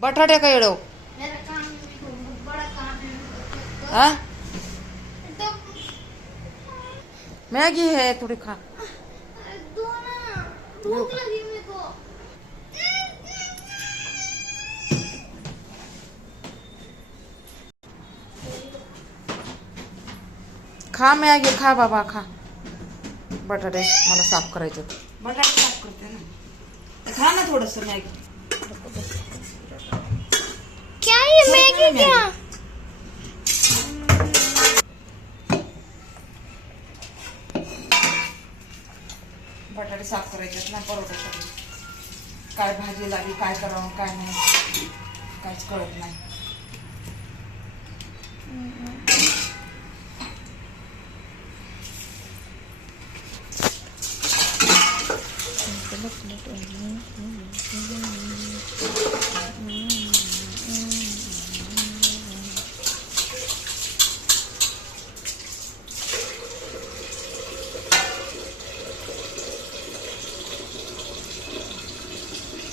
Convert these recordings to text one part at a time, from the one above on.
बटाटे का येडो मेरा काम है, बड़ा काम है। हाँ तो मैगी है थोड़ी खा दो ना, भूख लगी मेरे को। खा मैगी खा बाबा खा बटाटे मला साफ करायचे बटाटे साफ करते ना खा ना थोडस मॅगी क्या ये मैगी क्या? बटाटे साफ करायचे ना परोठ्यासाठी काय भाजी लागली काय करावं काय नाही काहीच कळत नाही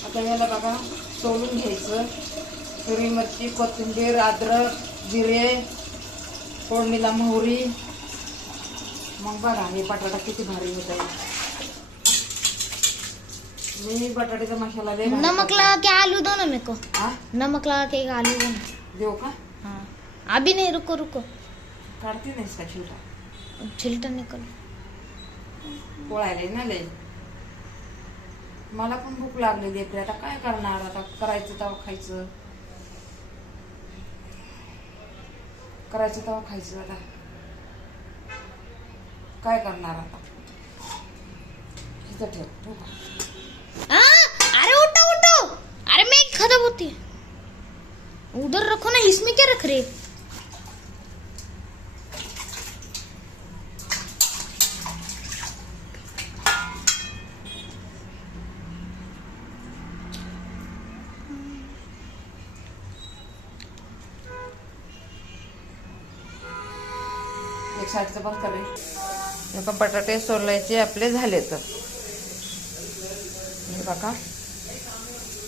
आता याला बघा सोलून घ्यायचं हिरवी मिरची कोथिंबीर अद्रक जिरे फोडणीला मोहरी मग बघा हे बटाटा किती भारी होत आहे मी बटाट्याचा मसाला दे नमक लगा के आलू दो ना मेरे को। हा नमक लगा के एक आलू दो ना। देऊ का हाँ अभी नहीं, रुको रुको, काढते नाहीस का छिलटा छिलटा निकल। पोळायला ना लय मला पण भूक लागलेली आहे आता काय करणार आता करायचं तेव्हा खायचं करायचं तेव्हा खायचं आता काय करणार आता इथं ठेव का अरे उठो उठो, अरे मैगी खत्म होती है, उधर रखो ना, इसमें क्या रख रहे? एक साईडचं बंद करे एका बटाटे सोलायचे आपले झाले तर हे बघा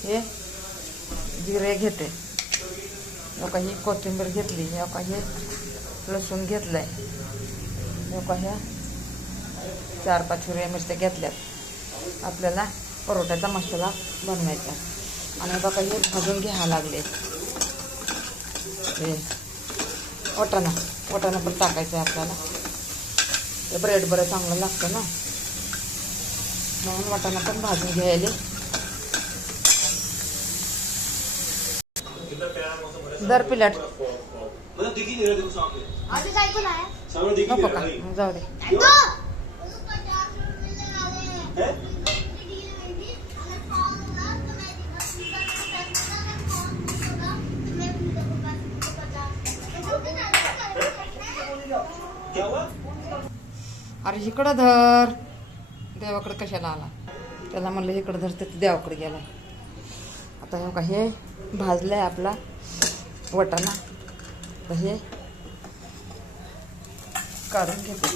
हे जिरे घेते लोक ही कोथिंबीर घेतली लोक हे लसूण घेतलंय लोक ह्या 4-5 हिरव्या मिरच्या घेतल्यात आपल्याला परोठ्याचा मसाला बनवायचा आणि बघा हे भाजून घ्यावं लागले हे वाटाणा पण टाकायचं आहे आपल्याला ते ब्रेड बरं चांगलं लागतं ना म्हणून वाटाणा पण भाजून घ्यायले दर पिलाट अभी काय को लाया? नको का मग जाऊ दे अरे इकडं धर देवाकडे कशाला आला त्याला म्हणलं इकडं धर तर देवाकडे गेला आता हे का हे भाजलंय आपला वाटाणा तर हे काढून घेते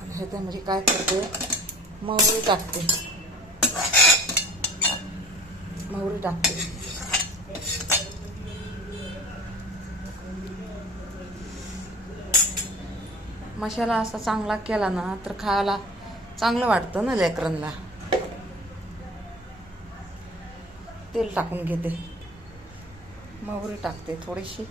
आणि हे त्यामध्ये काय करते मोहरी टाकते मसाला असा चांगला केला ना तर खायला चांगलं वाटतं ना लेकरांना तेल टाकून घेते मोहरी टाकते थोडीशी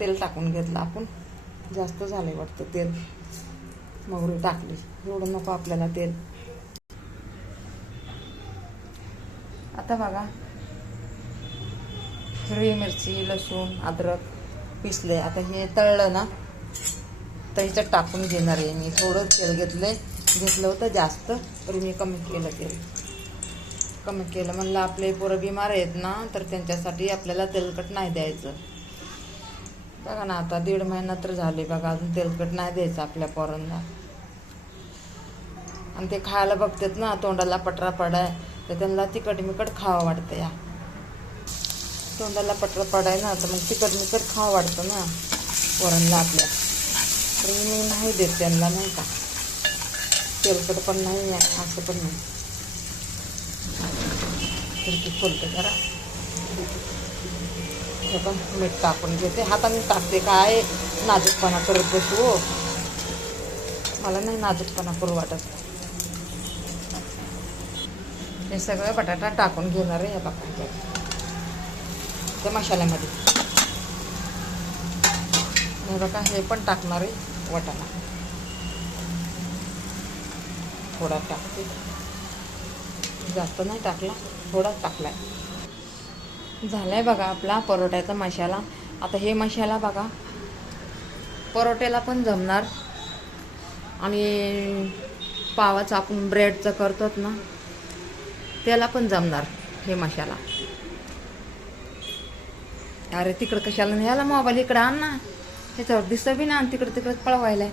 तेल टाकून घेतलं आपण जास्त झालंय वाटतं तेल मोहरी टाकली एवढं नको आपल्याला तेल आता बघा हिरवी मिरची लसूण अद्रक पिसले आता हे तळलं ना तर ह्याच्यात टाकून घेणार आहे मी थोडं तेल घेतलं होतं जास्त तरी मी कमी केलं म्हणलं आपले पोरं बिमार आहेत ना तर त्यांच्यासाठी आपल्याला तेलकट नाही द्यायचं बघा ना आता 1.5 महिना तर झाले बघा अजून तेलकट नाही द्यायचं आपल्या पोरांना आणि ते खायला बघतात ना तोंडाला पटरा पडाय तर त्यांना तिखट मिकट खावं वाटतं या तोंडाला पटरा पडाय ना तर मग तिखट मिकट खावं वाटतं ना पोरांना आपल्या तर मी नाही देत त्यांना, नाही का, तेलकट पण नाही असं पण नाही. तर खोलते जरा, हे पण मीठ टाकून घेते, हाताने टाकते. काय नाजूकपणा करत बसू हो, मला नाही नाजूकपणा करू वाटत. हे सगळं बटाटा टाकून घेणार आहे या बटाट्यात, त्या मसाल्यामध्ये. हे बघा, हे पण टाकणार आहे वाटाणा, थोडा टाकते, जास्त नाही टाकला, थोडाच टाकलाय. झालाय बघा आपला परोठ्याचा मसाला. आता हे मसाला बघा परोठ्याला पण जमणार आणि पावाचं आपण ब्रेडचं करतो ना त्याला पण जमणार हे मसाला. अरे तिकडं कशाला न्यायला मोबाईल, इकडं आण ना, त्याच्यावर दिसतं बी ना, आणि तिकडंच पळवायलाय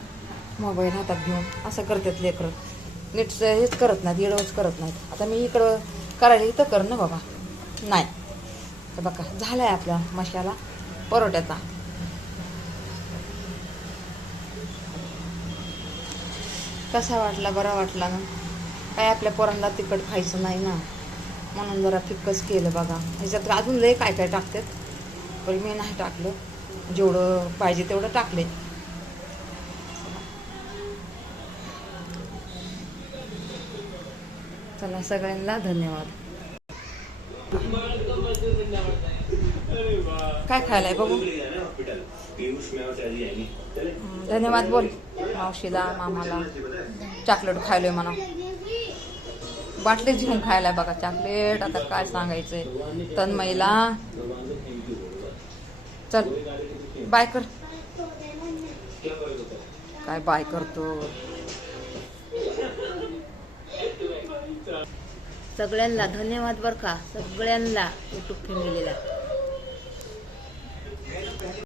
मोबाईल हातात घेऊन. असं करतात लेकरं, नीट हेच करत नाहीत, येडवच करत नाहीत. आता मी इकडं करायला इथं कर ना बाबा, नाही. तर बघा झालाय आपला मसाला परोठ्याचा. कसा वाटला? बरा वाटला ना? काय आपल्या पोरांना तिखट खायचं नाही ना, म्हणून जरा फिक्कच केलं बघा. ह्याच्यात अजून लय काय काय टाकतात, पण मी नाही टाकलं, जेवढं पाहिजे तेवढं टाकले. चला, सगळ्यांना धन्यवाद. काय खायलाय बघू, धन्यवाद बोल मावशीला, मामाला. चॉकलेट खायलोय म्हणा, बाटलीच घेऊन खायलाय बघा चॉकलेट. आता काय सांगायचंय तन्मयीला. चल बाय कर. काय बाय करतो? सगळ्यांना धन्यवाद बरं का, सगळ्यांना, युट्यूब फॅमिलीला.